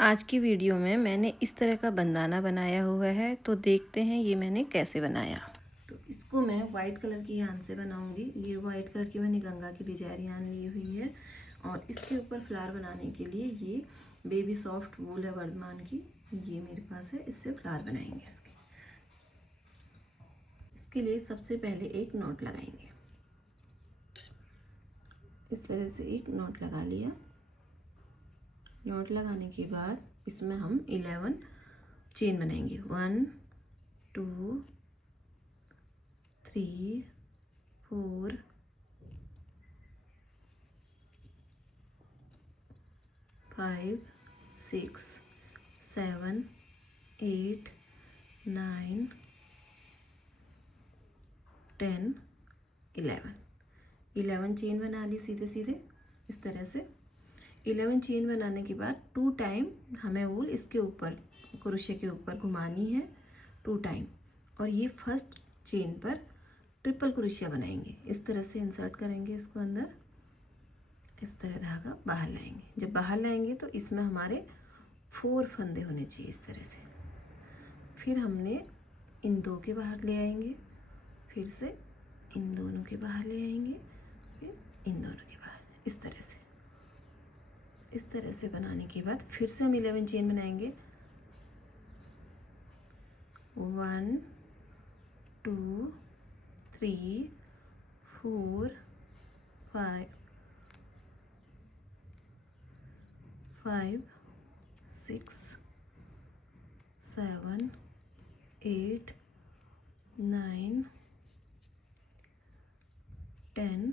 आज की वीडियो में मैंने इस तरह का बंदाना बनाया हुआ है, तो देखते हैं ये मैंने कैसे बनाया। तो इसको मैं वाइट कलर की यान से बनाऊंगी। ये वाइट कलर की मैंने गंगा की डिजायर यान ली हुई है और इसके ऊपर फ्लावर बनाने के लिए ये बेबी सॉफ्ट वूल है वर्धमान की, ये मेरे पास है। इससे फ्लावर बनाएंगे। इसके लिए सबसे पहले एक नॉट लगाएंगे। इस तरह से एक नॉट लगा लिया। नॉट लगाने के बाद इसमें हम 11 चेन बनाएंगे। 1 2 3 4 5 6 7 8 9 10 11 चेन बना ली सीधे सीधे इस तरह से। 11 चेन बनाने के बाद 2 टाइम हमें वूल इसके ऊपर क्रोशे के ऊपर घुमानी है, 2 टाइम। और ये फर्स्ट चेन पर ट्रिपल क्रोशिया बनाएंगे। इस तरह से इंसर्ट करेंगे इसको अंदर। इस तरह धागा बाहर लाएंगे। जब बाहर लाएंगे तो इसमें हमारे 4 फंदे होने चाहिए इस तरह से। फिर हमने इन 2 के बाहर ले आएंगे, फिर से इन दोनों के बाहर ले आएंगे, फिर इन दोनों के बाहर। इस तरह से बनाने के बाद फिर से हम 11 चेन बनाएंगे। 1 2 3 4 5 6 7 8 9 10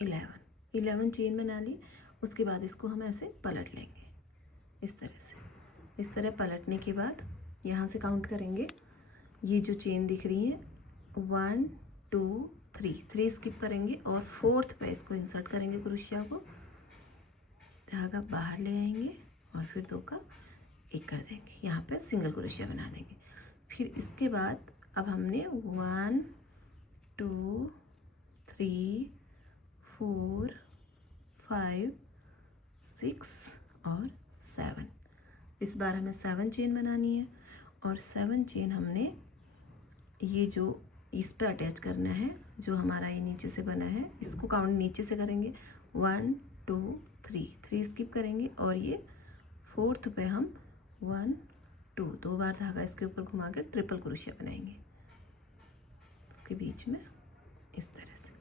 11 चेन बना ली। उसके बाद इसको हम ऐसे पलट लेंगे इस तरह से। इस तरह पलटने के बाद यहाँ से काउंट करेंगे। ये जो चेन दिख रही है 1 2 3 स्किप करेंगे और 4th पे इसको इंसर्ट करेंगे क्रोशिया को। धागा बाहर ले आएंगे और फिर 2 का 1 कर देंगे। यहाँ पे सिंगल क्रोशिया बना देंगे। फिर इसके बाद अब हमने 1 2 3 4 5 6 और 7। इस बार हमें 7 चेन बनानी है और 7 चेन हमने ये जो इस पे अटैच करना है, जो हमारा ये नीचे से बना है, इसको काउंट नीचे से करेंगे। 1 2 3 स्किप करेंगे और ये 4th पे हम 1 2 2 बार धागा इसके ऊपर घुमा कर ट्रिपल क्रोशिया बनाएंगे इसके बीच में इस तरह से।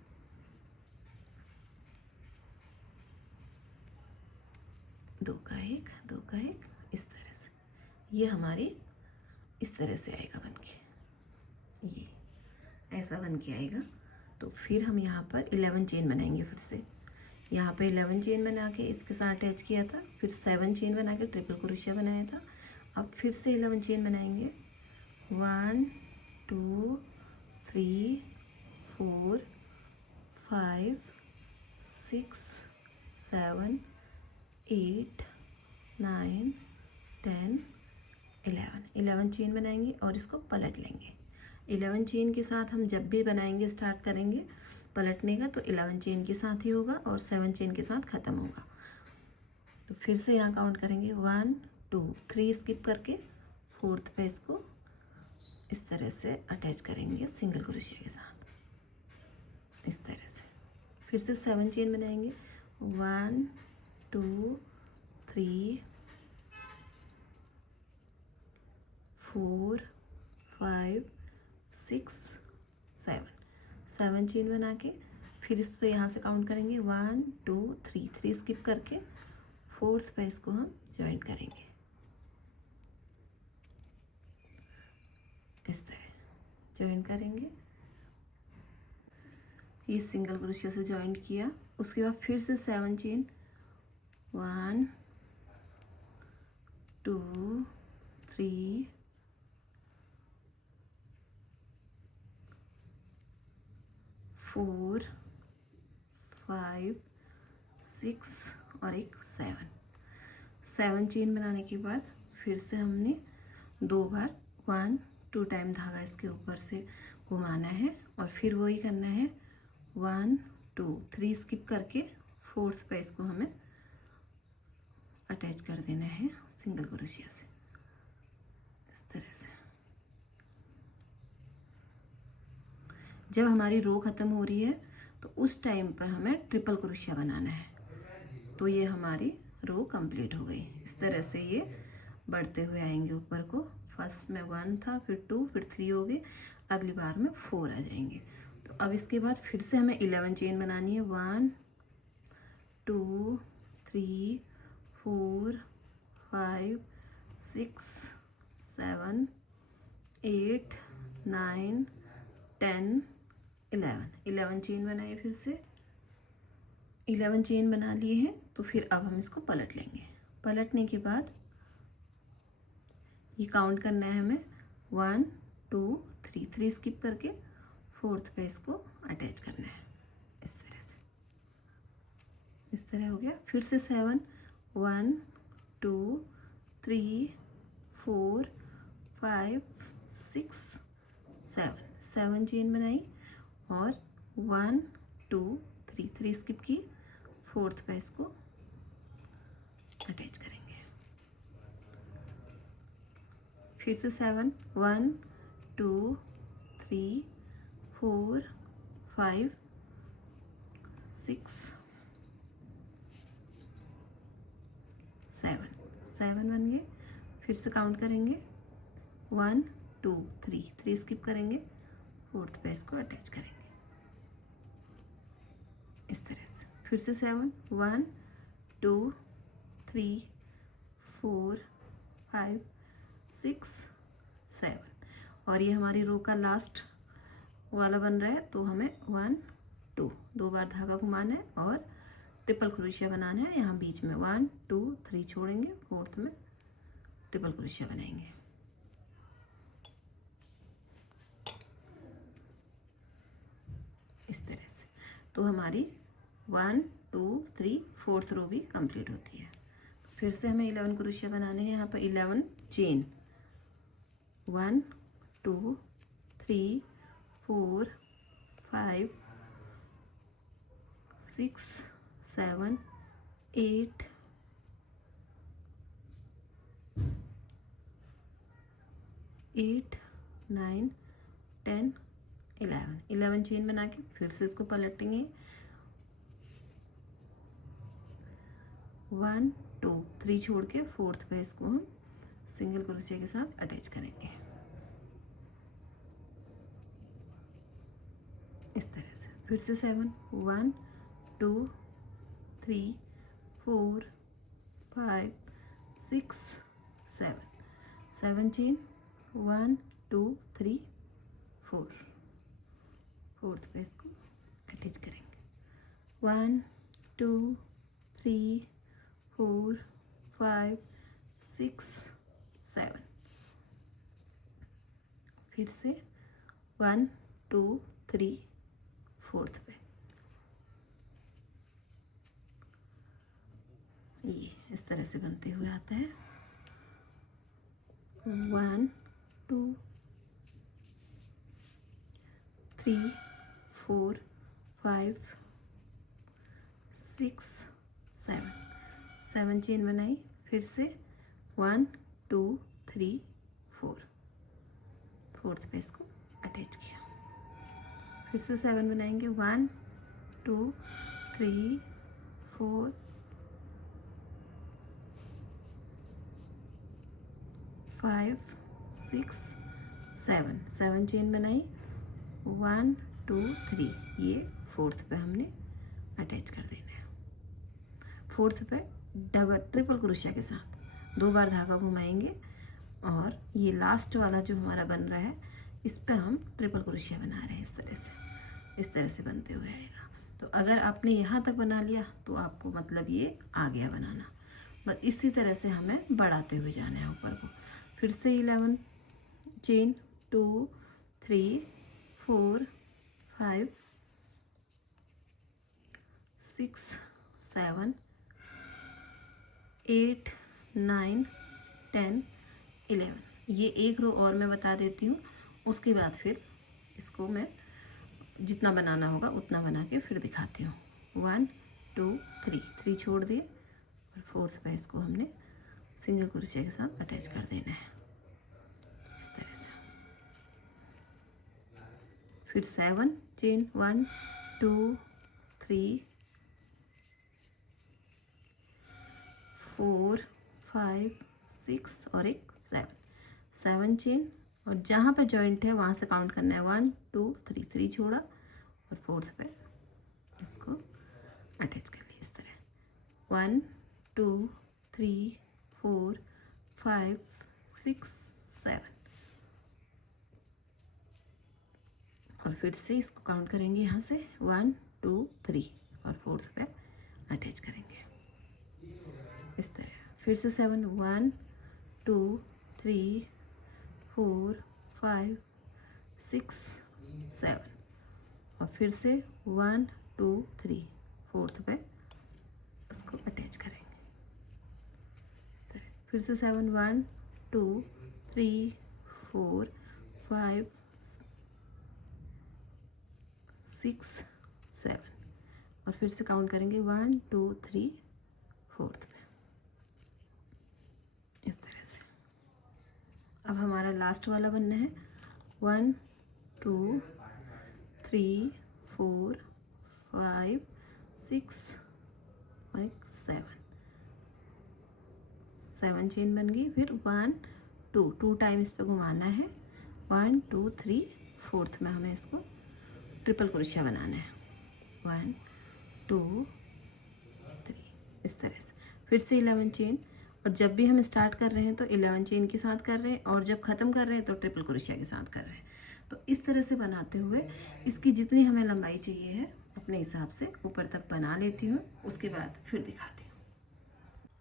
दो का एक इस तरह से। ये हमारे इस तरह से आएगा बन के, ये ऐसा बन के आएगा। तो फिर हम यहाँ पर 11 चेन बनाएंगे। फिर से यहाँ पे 11 चेन बना के इसके साथ अटैच किया था, फिर 7 चेन बना के ट्रिपल क्रोशिया बनाया था। अब फिर से 11 चेन बनाएंगे। 1 2 3 4 5 6 7 8 9 10 11 चेन बनाएंगे और इसको पलट लेंगे। 11 चेन के साथ हम जब भी बनाएंगे स्टार्ट करेंगे पलटने का तो 11 चेन के साथ ही होगा और 7 चेन के साथ ख़त्म होगा। तो फिर से यहाँ काउंट करेंगे 1 2 3 स्किप करके 4th पे इसको इस तरह से अटैच करेंगे सिंगल क्रोशिया के साथ इस तरह से। फिर से 7 चेन बनाएंगे। 1 2 3 4 5 6 7 चेन बना के फिर इस पे यहाँ से काउंट करेंगे 1 2 3 स्किप करके 4th पे इसको हम ज्वाइन करेंगे इस तरह ज्वाइन करेंगे। ये सिंगल क्रोशिया से ज्वाइन किया। उसके बाद फिर से 7 चेन 1 2 3 4 5 6 और एक 7 चेन बनाने के बाद फिर से हमने 2 बार 1 2 टाइम धागा इसके ऊपर से घुमाना है और फिर वही करना है। 1 2 3 स्किप करके 4th पे इसको हमें अटैच कर देना है सिंगल क्रोशिया से इस तरह से। जब हमारी रो ख़त्म हो रही है तो उस टाइम पर हमें ट्रिपल क्रोशिया बनाना है। तो ये हमारी रो कंप्लीट हो गई। इस तरह से ये बढ़ते हुए आएंगे ऊपर को। फर्स्ट में 1 था, फिर 2, फिर 3 हो गए, अगली बार में 4 आ जाएंगे। तो अब इसके बाद फिर से हमें 11 चेन बनानी है। 1 2 3 4 5 6 7 8 9 10 11 चेन बनाइए। फिर से 11 चेन बना लिए हैं। तो फिर अब हम इसको पलट लेंगे। पलटने के बाद ये काउंट करना है हमें 1 2 3 स्किप करके 4th पे इसको अटैच करना है इस तरह से। इस तरह हो गया। फिर से 7 1 2 3 4 5 6 7 चेन बनाई और 1 2 3 स्किप की, 4th पे इसको अटैच करेंगे। फिर से 7 1 2 3 4 5 6 7 बन गए। फिर से काउंट करेंगे 1 2 3 स्किप करेंगे, 4th पे इसको अटैच करेंगे इस तरह से। फिर से 7 1 2 3 4 5 6 7 और ये हमारी रो का लास्ट वाला बन रहा है। तो हमें 1 2 2 बार धागा घुमाना है और ट्रिपल क्रोशिया बनाना है। यहाँ बीच में 1 2 3 छोड़ेंगे, 4th में ट्रिपल क्रोशिया बनाएंगे इस तरह से। तो हमारी 1 2 3 4th रो भी कंप्लीट होती है। फिर से हमें 11 क्रोशिया बनाने हैं। यहाँ पर 11 चेन 1 2 3 4 5 6 7 8 8 9 10 11 चेन बना के फिर से इसको पलटेंगे। 1 2 3 छोड़ के 4th पे इसको हम सिंगल क्रोशिया के साथ अटैच करेंगे इस तरह से। फिर से 7 1 2 3 4 5 6 7 चेन 1 2 3 4, 4th पे इसको अटैच करेंगे। 1 2 3 4 5 6 7 फिर से 1 2 3 4th पे ये इस तरह से बनते हुए आता है। 1 2 3 4 5 6 7 चेन बनाई। फिर से 1 2 3 4, 4th पे इसको अटैच किया। फिर से 7 बनाएंगे। 1 2 3 4 5 6 7 चेन बनाई। 1 2 3 ये 4th पे हमने अटैच कर देना है। 4th पे डबल ट्रिपल क्रोशिया के साथ 2 बार धागा घुमाएंगे और ये लास्ट वाला जो हमारा बन रहा है इस पे हम ट्रिपल क्रोशिया बना रहे हैं इस तरह से बनते हुए आएगा। तो अगर आपने यहाँ तक बना लिया तो आपको मतलब ये आ गया बनाना। बस इसी तरह से हमें बढ़ाते हुए जाना है ऊपर को। फिर से 11 चेन 2 3 4 5 6 7 8 9 10 11 ये एक रो और मैं बता देती हूँ। उसके बाद फिर इसको मैं जितना बनाना होगा उतना बना के फिर दिखाती हूँ। 1 2 3 छोड़ दिए, और फोर्थ पे इसको हमने सिंगल क्रोशिया के साथ अटैच कर देना है इस तरह से। फिर 7 चेन, 1 2 3 4 5 6 और एक 7 चेन, और जहाँ पे जॉइंट है वहाँ से काउंट करना है 1 2 3, 3 छोड़ा और फोर्थ पे इसको अटैच कर लिया इस तरह। 1 2 3 4 5 6 7, और फिर से इसको काउंट करेंगे यहाँ से 1 2 3 और फोर्थ पे अटैच करेंगे इस तरह। फिर से 7 1 2 3 4 5 6 7, और फिर से 1 2 3 फोर्थ पे इसको अटैच करेंगे इस तरह। फिर से 7 1 2 3 4 5 6 7, और फिर से काउंट करेंगे 1 2 3 फोर्थ पे इस तरह से। अब हमारा लास्ट वाला बनना है 1 2 3 4 5 6 और एक 7 चेन बन गई। फिर 1 2 टाइम इस पे घुमाना है, 1 2 3 फोर्थ में हमें इसको ट्रिपल क्रोशिया बनाना है 1 2 3 इस तरह से। फिर से 11 चेन, और जब भी हम स्टार्ट कर रहे हैं तो 11 चेन के साथ कर रहे हैं, और जब ख़त्म कर रहे हैं तो ट्रिपल क्रोशिया के साथ कर रहे हैं। तो इस तरह से बनाते हुए इसकी जितनी हमें लंबाई चाहिए है अपने हिसाब से ऊपर तक बना लेती हूँ, उसके बाद फिर दिखाती हूँ।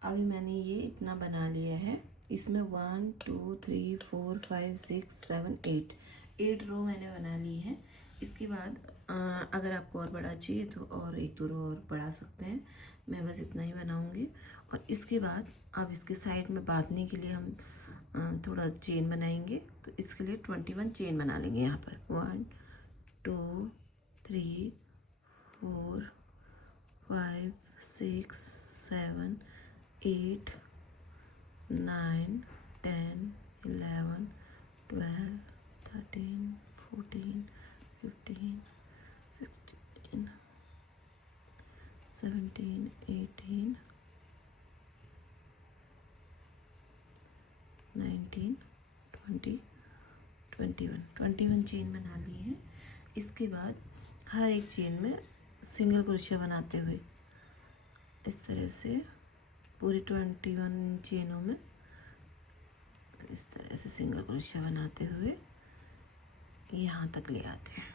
अभी मैंने ये इतना बना लिया है, इसमें 1 2 3 4 5 6 7 8 रो मैंने बना ली है। इसके बाद अगर आपको और बड़ा चाहिए तो और एक दो रो और बढ़ा सकते हैं, मैं बस इतना ही बनाऊंगी। और इसके बाद अब इसके साइड में बांधने के लिए हम थोड़ा चेन बनाएंगे, तो इसके लिए 21 चेन बना लेंगे यहाँ पर। 1 2 3 4 5 6 7 8 9 10 11 12 13 14 15 16 17 18 19 20 21 चेन बना ली है। इसके बाद हर एक चेन में सिंगल क्रोशिया बनाते हुए इस तरह से पूरी 21 चेनों में इस तरह से सिंगल क्रोशिया बनाते हुए यहाँ तक ले आते हैं।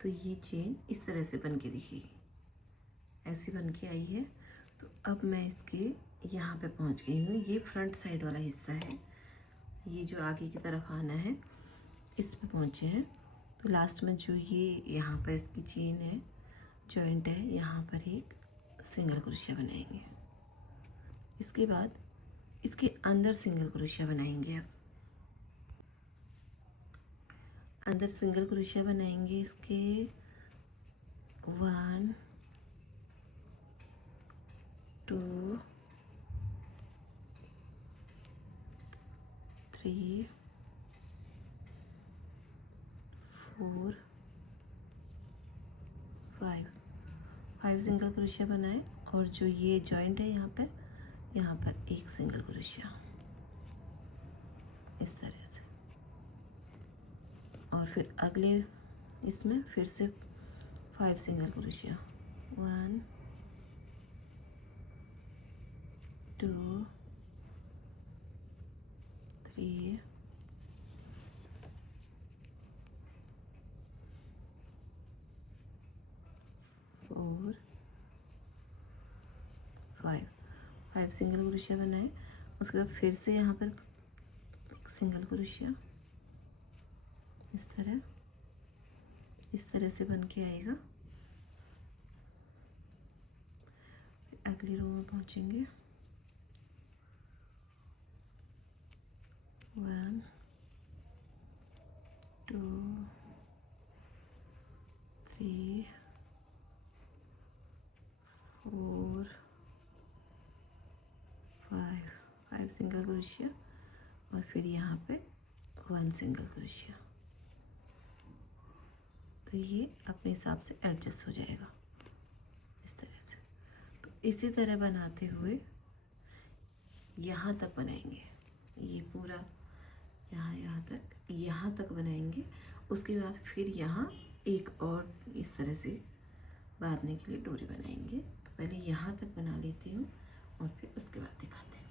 तो ये चेन इस तरह से बन के दिखेगी, ऐसी बन के आई है। तो अब मैं इसके यहाँ पे पहुँच गई हूँ। ये फ्रंट साइड वाला हिस्सा है, ये जो आगे की तरफ आना है इस पे पहुँचे हैं। तो लास्ट में जो ये यहाँ पर इसकी चेन है, जॉइंट है, यहाँ पर एक सिंगल क्रोशिया बनाएंगे। इसके बाद इसके अंदर सिंगल क्रोशिया बनाएंगे। अब अंदर सिंगल क्रोशिया बनाएंगे इसके 1 2 3 4 5 सिंगल क्रोशिया बनाए, और जो ये जॉइंट है यहाँ पर एक सिंगल क्रोशिया इस तरह से। और फिर अगले इसमें फिर से 5 सिंगल क्रोशिया, 1 2 3 4 5 सिंगल क्रोशिया बनाए। उसके बाद फिर से यहाँ पर सिंगल क्रोशिया इस तरह से बन के आएगा। अगली रो में पहुँचेंगे, 1 2 3 4 5 सिंगल क्रोशिया और फिर यहाँ पे 1 सिंगल क्रोशिया। तो ये अपने हिसाब से एडजस्ट हो जाएगा इस तरह से। तो इसी तरह बनाते हुए यहाँ तक बनाएंगे, ये पूरा यहाँ तक बनाएंगे। उसके बाद फिर यहाँ एक और इस तरह से बांधने के लिए डोरी बनाएंगे। तो पहले यहाँ तक बना लेती हूँ और फिर उसके बाद दिखाती हूँ।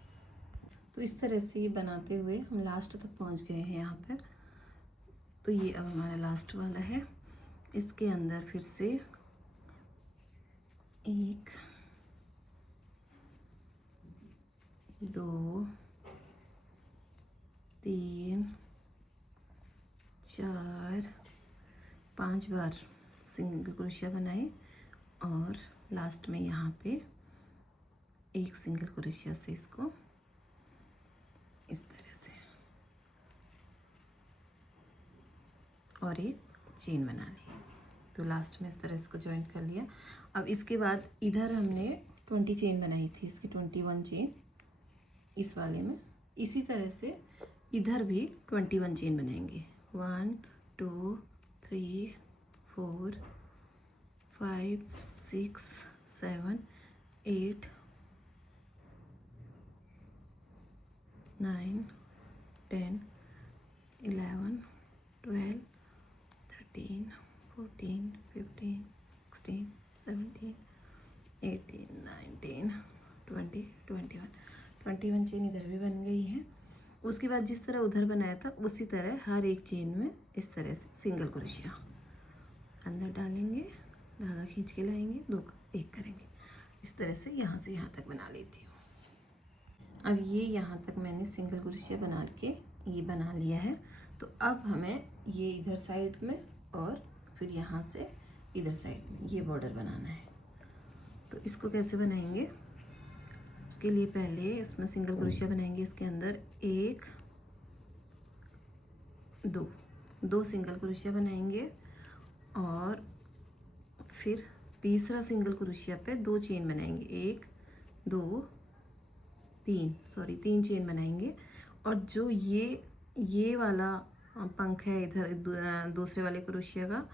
तो इस तरह से ये बनाते हुए हम लास्ट तक पहुँच गए हैं यहाँ पर। तो ये अब हमारा लास्ट वाला है। इसके अंदर फिर से 1 2 3 4 5 बार सिंगल क्रोशिया बनाए और लास्ट में यहाँ पे 1 सिंगल क्रोशिया से इसको इस तरह से और एक चेन बना ली। तो लास्ट में इस तरह इसको जॉइंट कर लिया। अब इसके बाद इधर हमने 20 चेन बनाई थी, इसकी 21 चेन इस वाले में। इसी तरह से इधर भी 21 चेन बनाएंगे। 1 2 3 4 5 6 7 8 9 10 11 12 13 14 15 16 17 18 19 20 21 चेन इधर भी बन गई है। उसके बाद जिस तरह उधर बनाया था उसी तरह हर एक चेन में इस तरह से सिंगल क्रोशिया अंदर डालेंगे, धागा खींच के लाएंगे, 2 एक करेंगे। इस तरह से यहाँ तक बना लेती हूँ। अब ये यहाँ तक मैंने सिंगल क्रोशिया बना के ये बना लिया है। तो अब हमें ये इधर साइड में और फिर यहाँ से इधर साइड में ये बॉर्डर बनाना है। तो इसको कैसे बनाएंगे? इसके लिए पहले इसमें सिंगल क्रोशिया बनाएंगे। इसके अंदर 1 2 सिंगल क्रोशिया बनाएंगे और फिर तीसरा सिंगल क्रोशिया पे 2 चेन बनाएंगे। 1 2 3 चेन बनाएंगे। और जो ये वाला पंख है इधर दूसरे वाले क्रोशिया का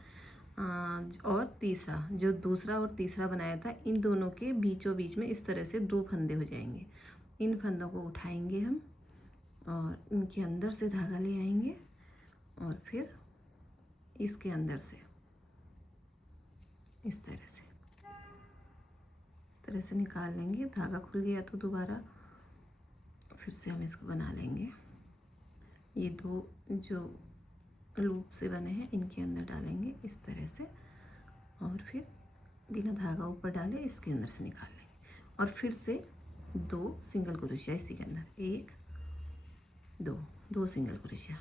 और तीसरा जो दूसरा और तीसरा बनाया था, इन दोनों के बीचों बीच में इस तरह से 2 फंदे हो जाएंगे। इन फंदों को उठाएंगे हम और इनके अंदर से धागा ले आएंगे और फिर इसके अंदर से इस तरह से निकाल लेंगे। धागा खुल गया तो दोबारा फिर से हम इसको बना लेंगे। ये 2 जो लूप से बने हैं इनके अंदर डालेंगे इस तरह से और फिर बिना धागा ऊपर डाले इसके अंदर से निकाल लेंगे और फिर से 2 सिंगल क्रोशिया इसी के अंदर 1 2 सिंगल क्रोशिया।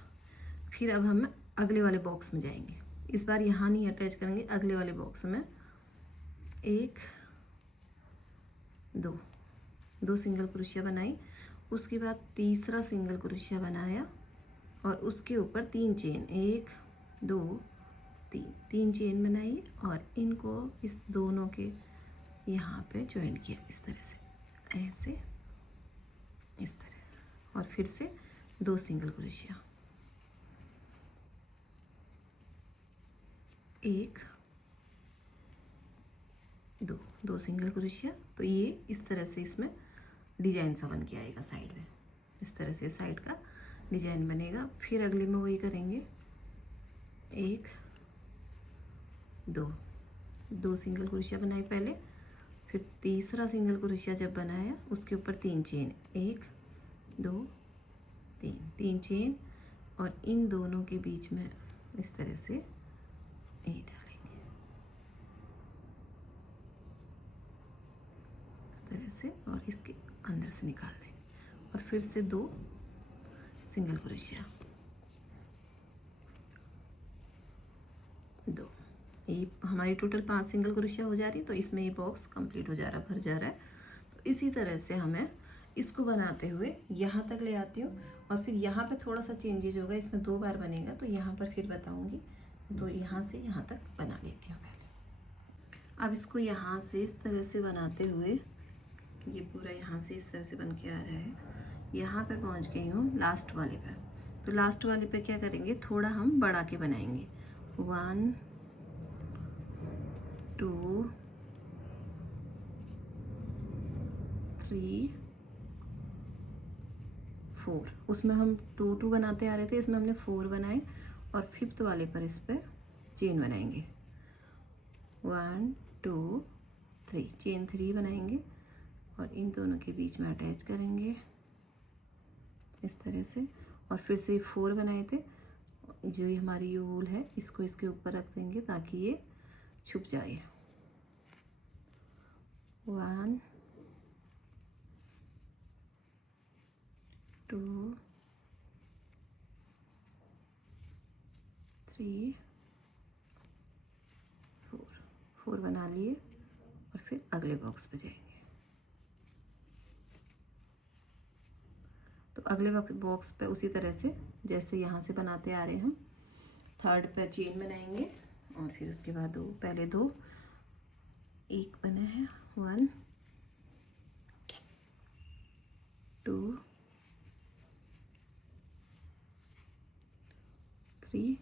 फिर अब हम अगले वाले बॉक्स में जाएंगे। इस बार यहाँ नहीं अटैच करेंगे, अगले वाले बॉक्स में 1 2 सिंगल क्रोशिया बनाई। उसके बाद तीसरा सिंगल क्रोशिया बनाया और उसके ऊपर 3 चेन 1 2 3 चेन बनाई और इनको इस दोनों के यहाँ पे ज्वाइन किया इस तरह से, ऐसे इस तरह। और फिर से 2 सिंगल क्रोशिया 1 2 सिंगल क्रोशिया। तो ये इस तरह से इसमें डिजाइन सा बन के आएगा साइड में, इस तरह से साइड का डिजाइन बनेगा। फिर अगले में वही करेंगे 1 2 सिंगल क्रोशिया बनाए पहले, फिर तीसरा सिंगल क्रोशिया जब बनाया उसके ऊपर 3 चेन 1 2 3 चेन और इन दोनों के बीच में इस तरह से ये डालेंगे इस तरह से और इसके अंदर से निकाल देंगे और फिर से 2 सिंगल क्रोशिया 2। ये हमारी टोटल 5 सिंगल क्रोशिया हो जा रही है। तो इसमें ये बॉक्स कंप्लीट हो जा रहा है, भर जा रहा है। तो इसी तरह से हमें इसको बनाते हुए यहाँ तक ले आती हूँ और फिर यहाँ पे थोड़ा सा चेंजेज होगा, इसमें 2 बार बनेगा तो यहाँ पर फिर बताऊँगी। तो यहाँ से यहाँ तक बना लेती हूँ पहले। अब इसको यहाँ से इस तरह से बनाते हुए ये पूरा यहाँ से इस तरह से बन के आ रहा है। यहाँ पे पहुँच गई हूँ लास्ट वाले पे। तो लास्ट वाले पे क्या करेंगे, थोड़ा हम बढ़ा के बनाएंगे। 1 2 3 4। उसमें हम 2 2 बनाते आ रहे थे, इसमें हमने 4 बनाए और 5th वाले पर इस पर चेन बनाएंगे। 1 2 3 चेन 3 बनाएंगे और इन दोनों के बीच में अटैच करेंगे इस तरह से। और फिर से 4 बनाए थे, जो ये हमारी ये वूल है इसको इसके ऊपर रख देंगे ताकि ये छुप जाए। 1 2 3 4 बना लिए और फिर अगले बॉक्स पे जाएंगे। तो अगले बॉक्स पे उसी तरह से जैसे यहाँ से बनाते आ रहे हैं हम, 3rd पे चेन बनाएंगे और फिर उसके बाद पहले 2 एक बना है, 1 2 3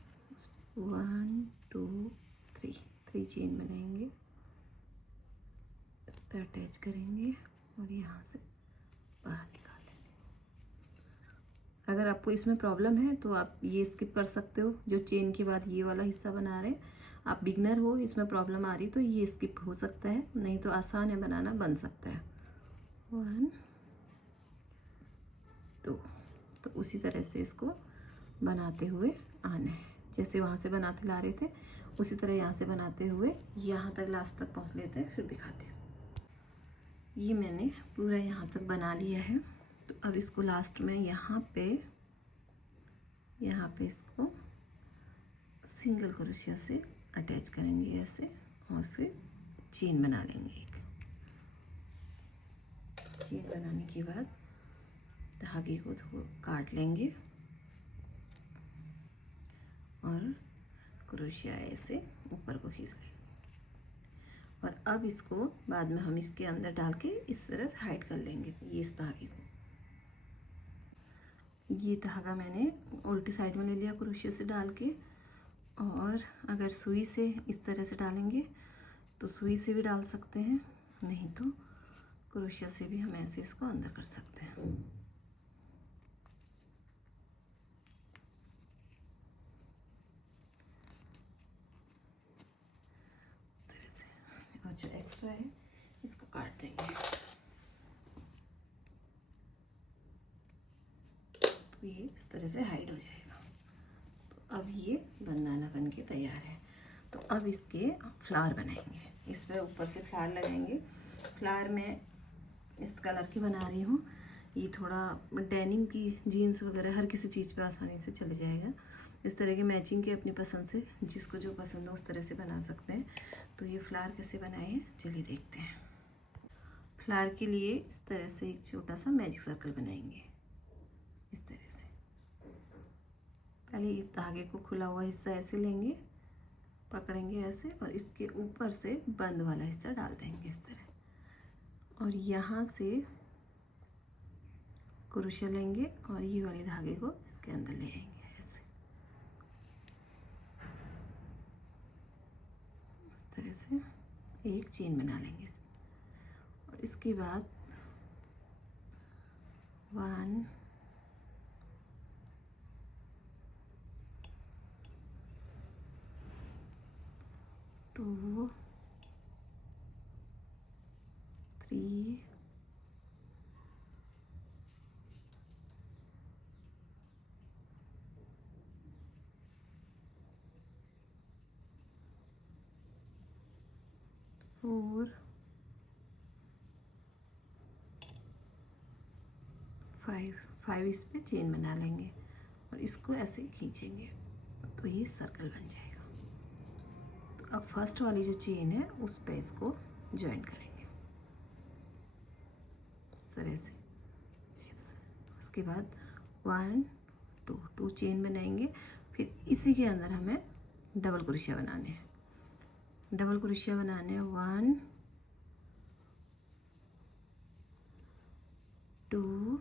1 2 3 चेन बनाएंगे, इस पर अटैच करेंगे और यहाँ से बाहर निकालेंगे। अगर आपको इसमें प्रॉब्लम है तो आप ये स्किप कर सकते हो, जो चेन के बाद ये वाला हिस्सा बना रहे हैं। आप बिगनर हो, इसमें प्रॉब्लम आ रही तो ये स्किप हो सकता है, नहीं तो आसान है बनाना, बन सकता है। 1 2। तो उसी तरह से इसको बनाते हुए आना है, जैसे वहाँ से बनाते ला रहे थे उसी तरह यहाँ से बनाते हुए यहाँ तक लास्ट तक पहुँच लेते हैं, फिर दिखाती हूँ। ये मैंने पूरा यहाँ तक बना लिया है। तो अब इसको लास्ट में यहाँ पे इसको सिंगल क्रोशिया से अटैच करेंगे ऐसे और फिर चेन बना लेंगे। एक चेन बनाने के बाद धागे को थोड़ा काट लेंगे और क्रोशिया ऐसे ऊपर को खींच लेंगे। और अब इसको बाद में हम इसके अंदर डाल के इस तरह से हाइड कर लेंगे ये इस धागे को। ये धागा मैंने उल्टी साइड में ले लिया क्रोशिया से डाल के, और अगर सुई से इस तरह से डालेंगे तो सुई से भी डाल सकते हैं, नहीं तो क्रोशिया से भी हम ऐसे इसको अंदर कर सकते हैं। और जो एक्स्ट्रा है इसको काट देंगे। तो ये इस तरह से हाइड हो जाएगा। तो अब ये बंदाना बन के तैयार है। तो अब इसके फ्लावर बनाएंगे, इस पर ऊपर से फ्लावर लगाएंगे। फ्लावर में इस कलर की बना रही हूँ, ये थोड़ा डेनिम की जीन्स वगैरह हर किसी चीज़ पे आसानी से चले जाएगा। इस तरह के मैचिंग के अपनी पसंद से, जिसको जो पसंद हो उस तरह से बना सकते हैं। तो ये फ्लावर कैसे बनाए हैं चलिए देखते हैं। फ्लावर के लिए इस तरह से एक छोटा सा मैजिक सर्कल बनाएंगे इस तरह से। पहले इस धागे को खुला हुआ हिस्सा ऐसे लेंगे, पकड़ेंगे ऐसे और इसके ऊपर से बंद वाला हिस्सा डाल देंगे इस तरह, और यहाँ से क्रोशिया लेंगे और ये वाले धागे को इसके अंदर ले आएंगे ऐसे इस तरह से एक चेन बना लेंगे इसमें। और इसके बाद 1 2 3 4 5 इस पे चेन बना लेंगे और इसको ऐसे खींचेंगे तो ये सर्कल बन जाएगा। तो अब फर्स्ट वाली जो चेन है उस पे इसको ज्वाइन करेंगे इस तरह से। उसके बाद 1 2 चेन बनाएंगे, फिर इसी के अंदर हमें डबल क्रोशिया बनाने हैं। डबल क्रोशिया बनाने हैं 1 2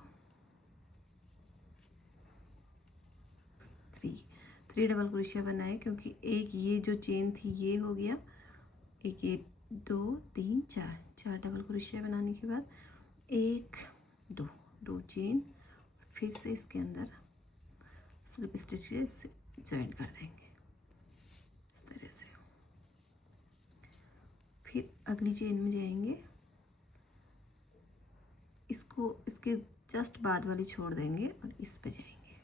3 डबल क्रोशिया बनाए, क्योंकि एक ये जो चेन थी ये हो गया, एक ये 2 3 4 डबल क्रोशिया बनाने के बाद 1 2 चेन, फिर से इसके अंदर स्लिप स्टिच से ज्वाइन कर देंगे इस तरह से। फिर अगली चेन में जाएंगे, इसको इसके जस्ट बाद वाली छोड़ देंगे और इस पे जाएंगे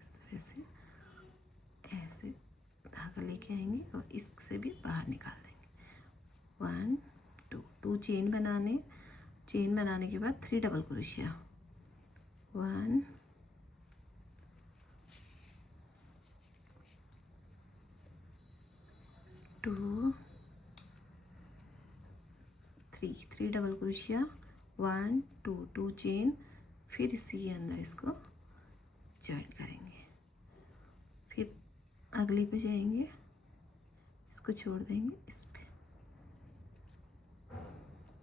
इस तरह से। ऐसे धागा लेके आएंगे और इससे भी बाहर निकाल देंगे। 1 2 चेन बनाने के बाद 3 double crochet, 1 2 3 double crochet, 1 2 chain, फिर इसी के अंदर इसको ज्वाइन करेंगे। फिर अगली पे जाएंगे, इसको छोड़ देंगे इस पे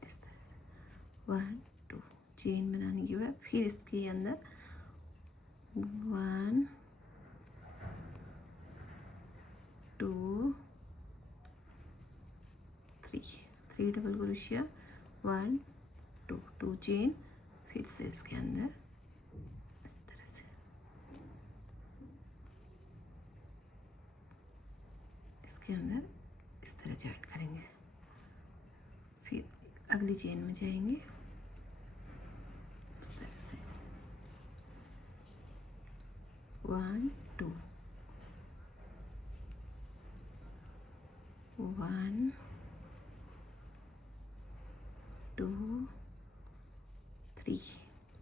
इस तरह से। 1 2 चेन बनाने के बाद फिर इसके अंदर 1 2 3 डबल क्रोशिया, 1 2 चेन, फिर से इसके अंदर इस तरह से इसके अंदर इस तरह ज्वाइन करेंगे। फिर अगली चेन में जाएंगे इस तरह से, 1 2 1 2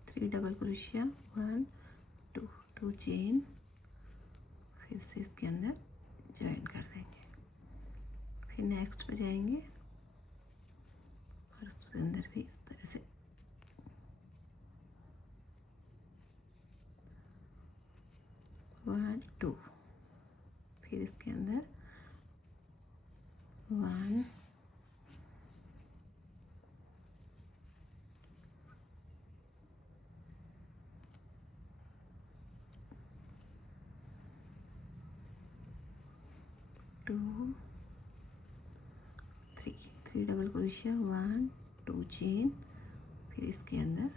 3 डबल क्रोशिया, 1 2 चेन, फिर से इसके अंदर ज्वाइन कर देंगे। फिर नेक्स्ट पे जाएंगे और उसके अंदर भी इस तरह से 1 2, फिर इसके अंदर 1 2 3 डबल क्रोशिया, 1 2 चेन, फिर इसके अंदर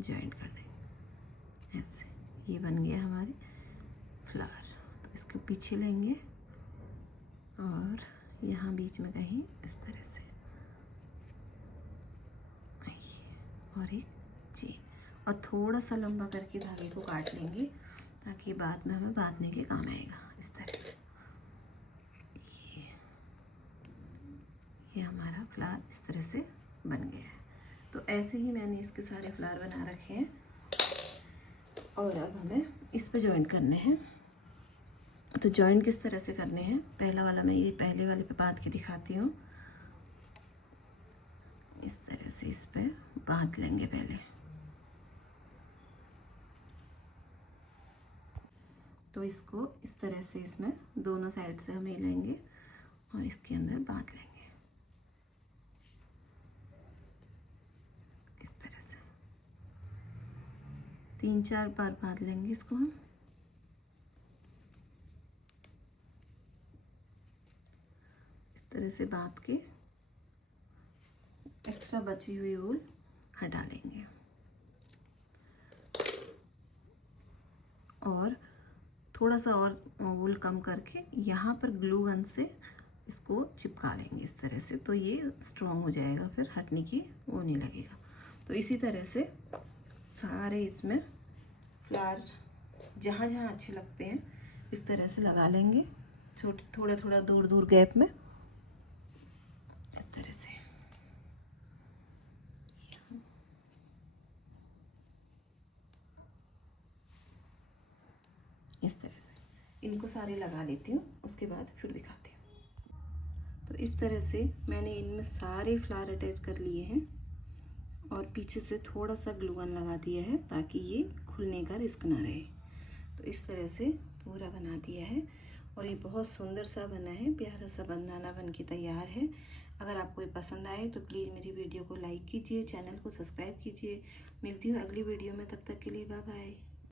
ज्वाइन कर देंगे ऐसे। ये बन गया हमारे फ्लावर। तो इसके पीछे लेंगे और यहाँ बीच में कहीं इस तरह से और एक चेन, और थोड़ा सा लंबा करके धागे को काट लेंगे ताकि बाद में हमें बांधने के काम आएगा इस तरह से। ये हमारा फ्लावर इस तरह से बन गया है। तो ऐसे ही मैंने इसके सारे फ्लावर बना रखे हैं और अब हमें इस पे जॉइन करने हैं। तो जॉइन किस तरह से करने हैं, पहला वाला मैं ये पहले वाले पे बांध के दिखाती हूँ। इस तरह से इस पे बांध लेंगे पहले। तो इसको इस तरह से इसमें दोनों साइड से हम लेंगे और इसके अंदर बांध लेंगे इस तरह से। 3-4 बार बांध लेंगे इसको हम। इस तरह से बांध के एक्स्ट्रा बची हुई वूल हटा लेंगे और थोड़ा सा और वूल कम करके यहाँ पर ग्लू गन से इसको चिपका लेंगे इस तरह से। तो ये स्ट्रॉन्ग हो जाएगा, फिर हटने की वो नहीं लगेगा। तो इसी तरह से सारे इसमें फ्लावर जहाँ जहाँ अच्छे लगते हैं इस तरह से लगा लेंगे, थोड़ा थोड़ा दूर दूर गैप में इस तरह से। इस तरह से इनको सारे लगा लेती हूँ, उसके बाद फिर दिखाती हूँ। तो इस तरह से मैंने इनमें सारे फ्लावर अटैच कर लिए हैं और पीछे से थोड़ा सा ग्लू गन लगा दिया है ताकि ये खुलने का रिस्क ना रहे। तो इस तरह से पूरा बना दिया है और ये बहुत सुंदर सा बना है, प्यारा सा बनाना बन के तैयार है। अगर आपको ये पसंद आए तो प्लीज़ मेरी वीडियो को लाइक कीजिए, चैनल को सब्सक्राइब कीजिए। मिलती हूँ अगली वीडियो में, तब तक के लिए बाय बाय।